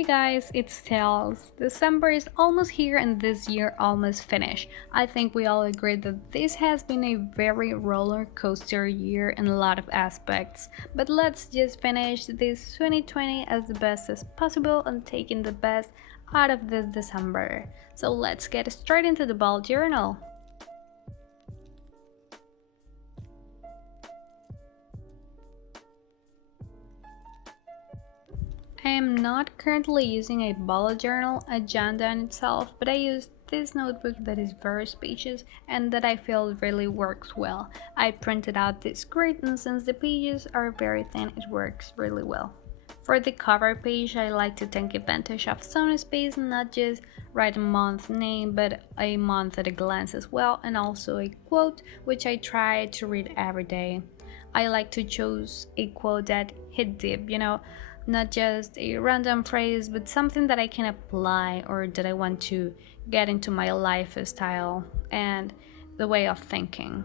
Hey guys, it's Tales. December is almost here and this year almost finished. I think we all agree that this has been a very roller coaster year in a lot of aspects. But let's just finish this 2020 as the best as possible and taking the best out of this December. So let's get straight into the bullet journal. I am not currently using a bullet journal agenda in itself, but I use this notebook that is very spacious and that I feel really works well. I printed out this grid, and since the pages are very thin, it works really well. For the cover page, I like to take advantage of some space and not just write a month name, but a month at a glance as well, and also a quote which I try to read every day. I like to choose a quote that hit deep, not just a random phrase, but something that I can apply or that I want to get into my lifestyle and the way of thinking.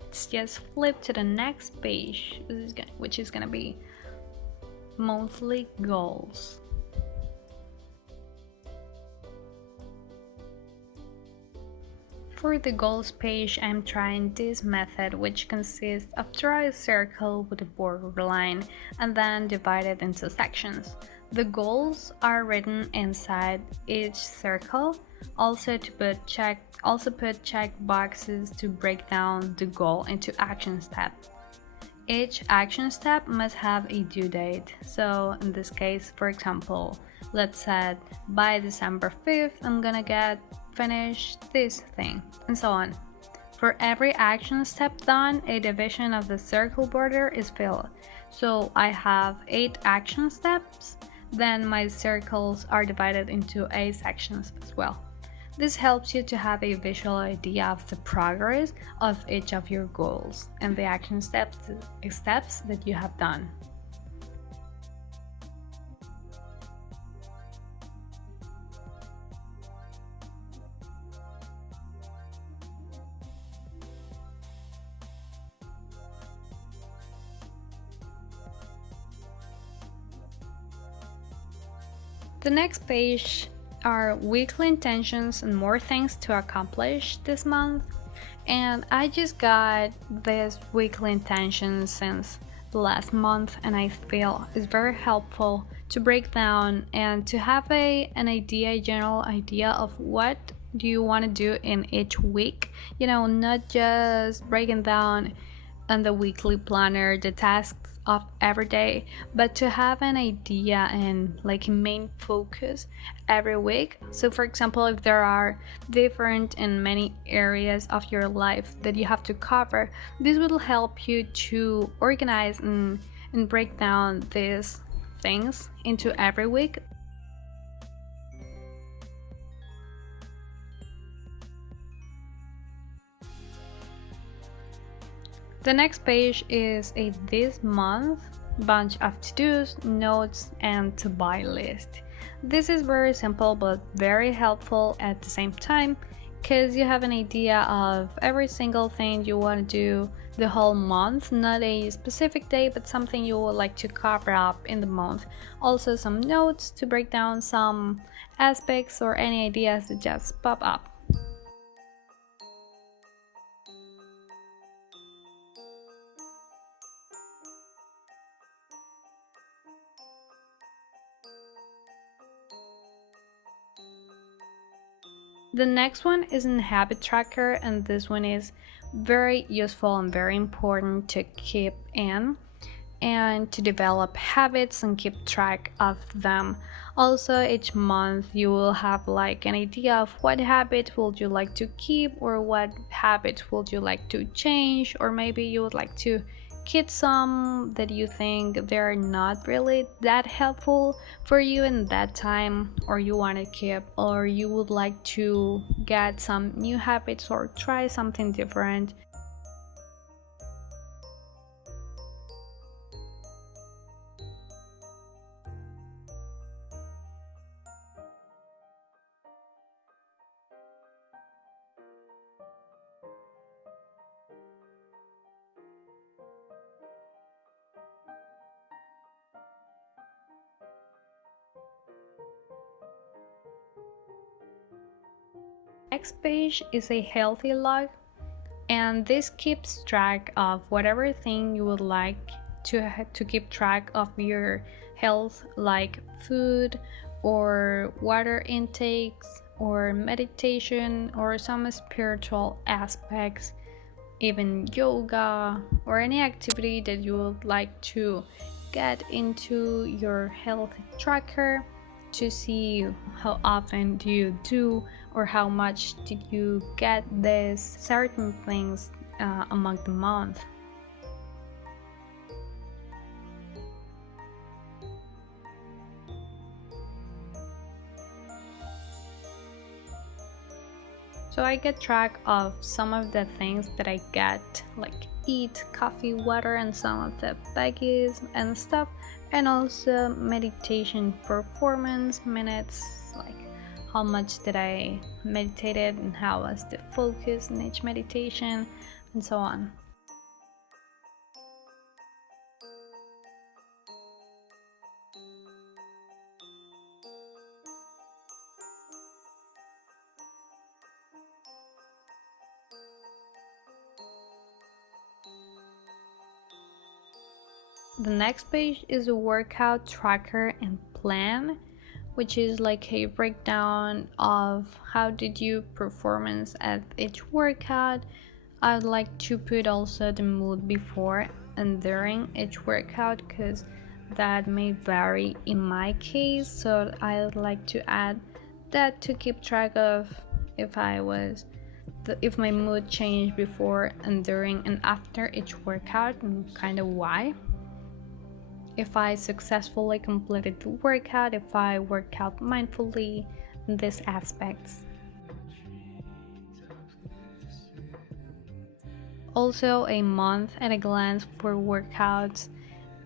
Let's just flip to the next page, which is gonna be monthly goals. For the goals page, I'm trying this method, which consists of draw a circle with a borderline and then divide it into sections. The goals are written inside each circle. Also put check boxes to break down the goal into action steps. Each action step must have a due date. So in this case, for example, let's set by December 5th, I'm gonna get finished this thing, and so on. For every action step done, a division of the circle border is filled. So I have 8 action steps, then my circles are divided into 8 sections as well. This helps you to have a visual idea of the progress of each of your goals and the action steps that you have done. The next page are weekly intentions and more things to accomplish this month, and I just got this weekly intention since the last month, and I feel it's very helpful to break down and to have a general idea of what do you want to do in each week, not just breaking down on the weekly planner the tasks of every day, but to have an idea and like a main focus every week. So for example, if there are different and many areas of your life that you have to cover, this will help you to organize and break down these things into every week. The next page is a this month bunch of to-dos, notes, and to buy list. This is very simple but very helpful at the same time. because you have an idea of every single thing you want to do the whole month, not a specific day, but something you would like to cover up in the month. Also some notes to break down some aspects or any ideas that just pop up. The next one is a habit tracker, and this one is very useful and very important to keep in and to develop habits and keep track of them. Also, each month you will have like an idea of what habit would you like to keep, or what habit would you like to change, or maybe you would like to keep some that you think they're not really that helpful for you in that time, or you want to keep, or you would like to get some new habits or try something different. Next page is a healthy log, and this keeps track of whatever thing you would like to keep track of your health, like food or water intakes or meditation or some spiritual aspects, even yoga or any activity that you would like to get into your health tracker to see how often do you do, or how much did you get these certain things among the month. So I get track of some of the things that I get, like eat, coffee, water, and some of the baggies and stuff, and also meditation performance minutes, like how much did I meditated and how was the focus in each meditation, and so on. The next page is a workout tracker and plan, which is like a breakdown of how did you performance at each workout. I'd like to put also the mood before and during each workout, because that may vary in my case, so I'd like to add that to keep track of if if my mood changed before and during and after each workout, and kind of why. If I successfully completed the workout, if I worked out mindfully, these aspects. Also a month at a glance for workouts,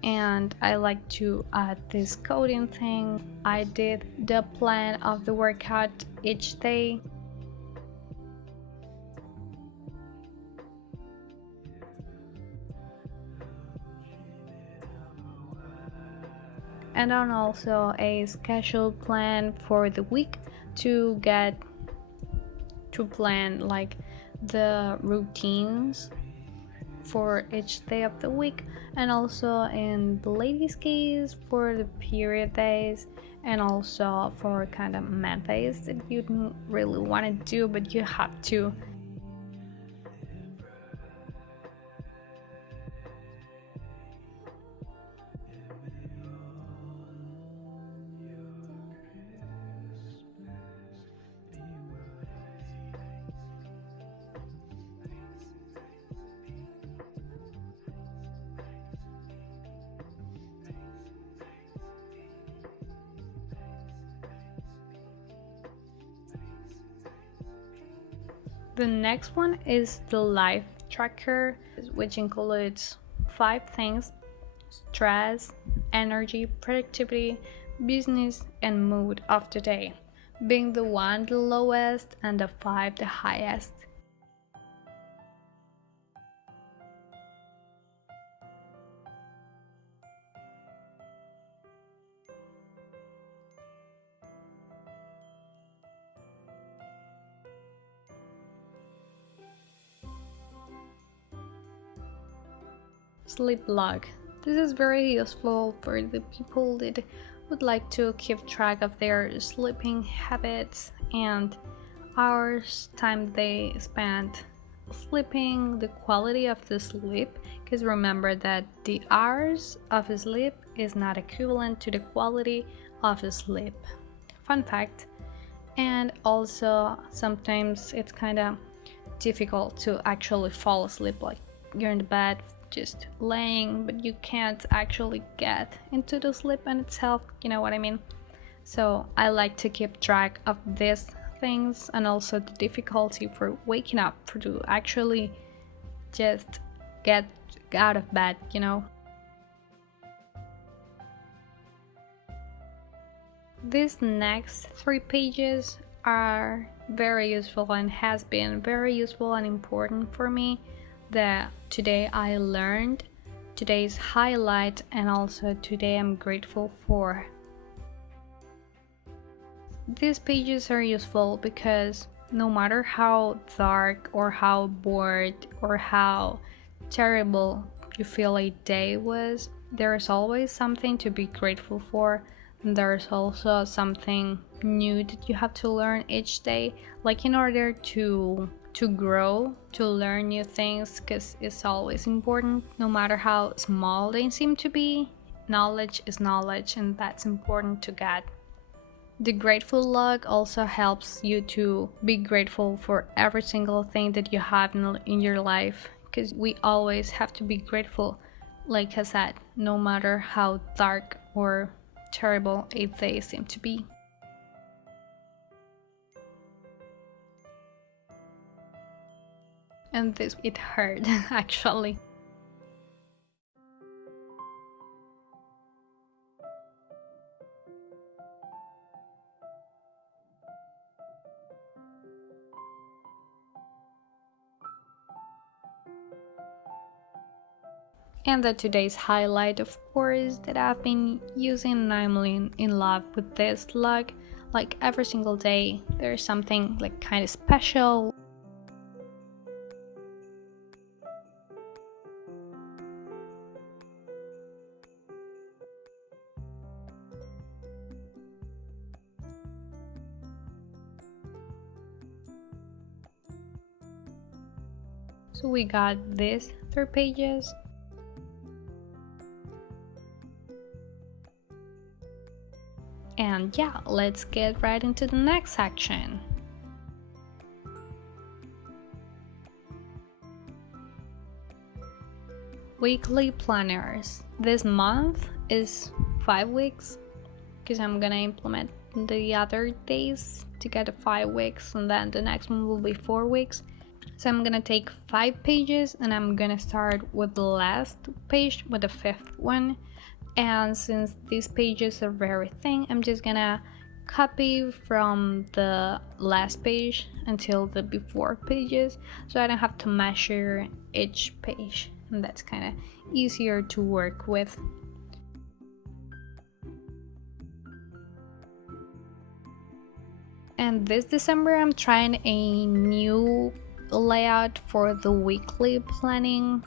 and I like to add this coding thing. I did the plan of the workout each day. And then also a schedule plan for the week to plan like the routines for each day of the week, and also in the ladies' case for the period days, and also for kind of mad days that you don't really want to do but you have to. The next one is the life tracker, which includes 5 things: stress, energy, productivity, business, and mood of the day. being the 1 the lowest and the 5 the highest. Sleep log. This is very useful for the people that would like to keep track of their sleeping habits and hours time they spend sleeping, the quality of the sleep, because remember that the hours of sleep is not equivalent to the quality of sleep. Fun fact. And also sometimes it's kind of difficult to actually fall asleep, like you're in the bed just laying, but you can't actually get into the sleep in itself, you know what I mean? So I like to keep track of these things, and also the difficulty for waking up, for to actually just get out of bed, you know? These next 3 pages are very useful and has been very useful and important for me, that today I learned, today's highlight, and also today I'm grateful for. These pages are useful because no matter how dark or how bored or how terrible you feel a day was, there's always something to be grateful for. And there's also something new that you have to learn each day, like in order to grow, to learn new things, because it's always important, no matter how small they seem to be. Knowledge is knowledge, and that's important to get. The grateful log also helps you to be grateful for every single thing that you have in your life, because we always have to be grateful, like I said, no matter how dark or terrible a day seem to be. And this, it hurt actually. And the today's highlight, of course, that I've been using, and I'm in love with this log. Like every single day there's something like kind of special. So we got these 3 pages. And yeah, let's get right into the next section. Weekly planners. This month is 5 weeks, because I'm gonna implement the other days to get to 5 weeks, and then the next one will be 4 weeks. So I'm gonna take 5 pages, and I'm gonna start with the last page, with the 5th one. And since these pages are very thin, I'm just gonna copy from the last page until the before pages, so I don't have to measure each page, and that's kind of easier to work with. And this December I'm trying a new layout for the weekly planning.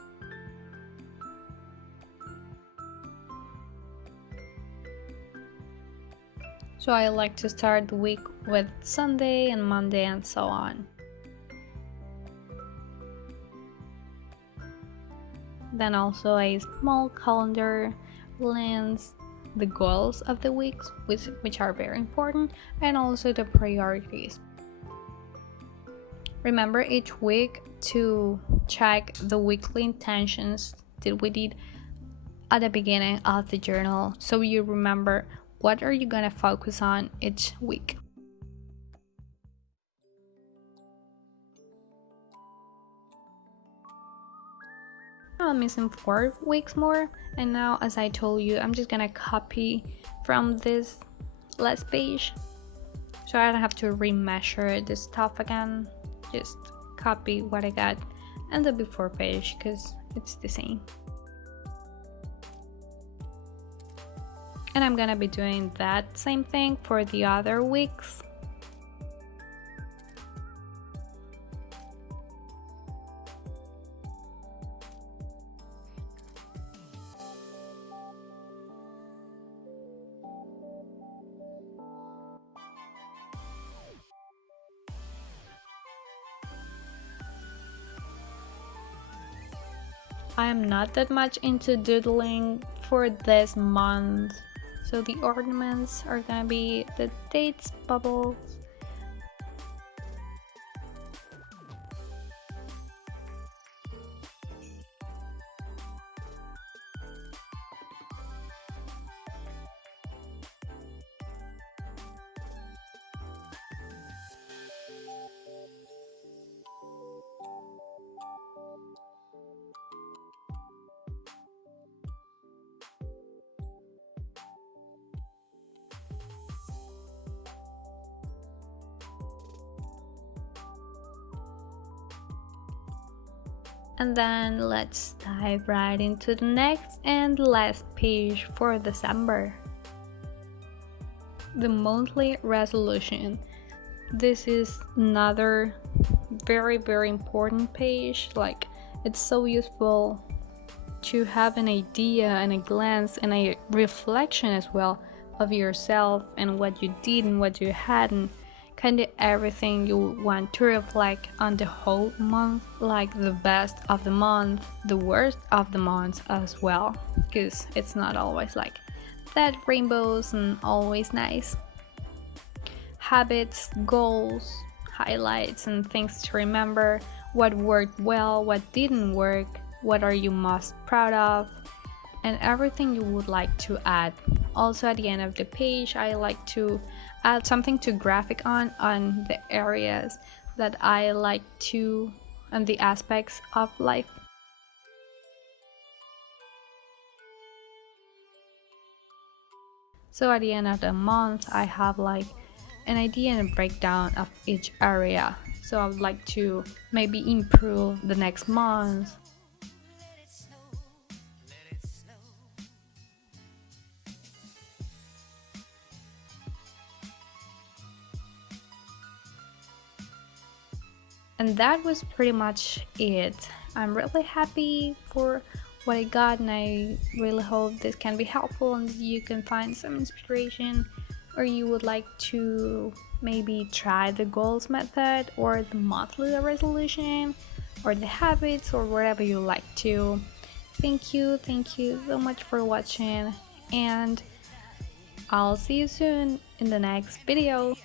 So I like to start the week with Sunday and Monday and so on. Then also a small calendar lands the goals of the weeks, which are very important, and also the priorities. Remember each week to check the weekly intentions that we did at the beginning of the journal, so you remember what are you gonna focus on each week. I'm missing 4 weeks more, and now, as I told you, I'm just gonna copy from this last page. So so I don't have to remeasure the stuff again. Just copy what I got and the before page because it's the same. And I'm gonna be doing that same thing for the other weeks. I am not that much into doodling for this month, so the ornaments are gonna be the dates bubbles. And then let's dive right into the next and last page for December. The monthly resolution. This is another very important page. Like, it's so useful to have an idea and a glance and a reflection as well of yourself and what you did and what you hadn't. Kind of everything you want to reflect on the whole month, like the best of the month, the worst of the month as well, because it's not always like that rainbows and always nice. Habits, goals, highlights, and things to remember, what worked well, what didn't work, what are you most proud of, and everything you would like to add. Also at the end of the page, I like to add something to graphic on the areas that I like to and the aspects of life. So at the end of the month, I have like an idea and a breakdown of each area. So I would like to maybe improve the next month. And that was pretty much it. I'm really happy for what I got, and I really hope this can be helpful and you can find some inspiration, or you would like to maybe try the goals method or the monthly resolution or the habits or whatever you like to. Thank you so much for watching, and I'll see you soon in the next video.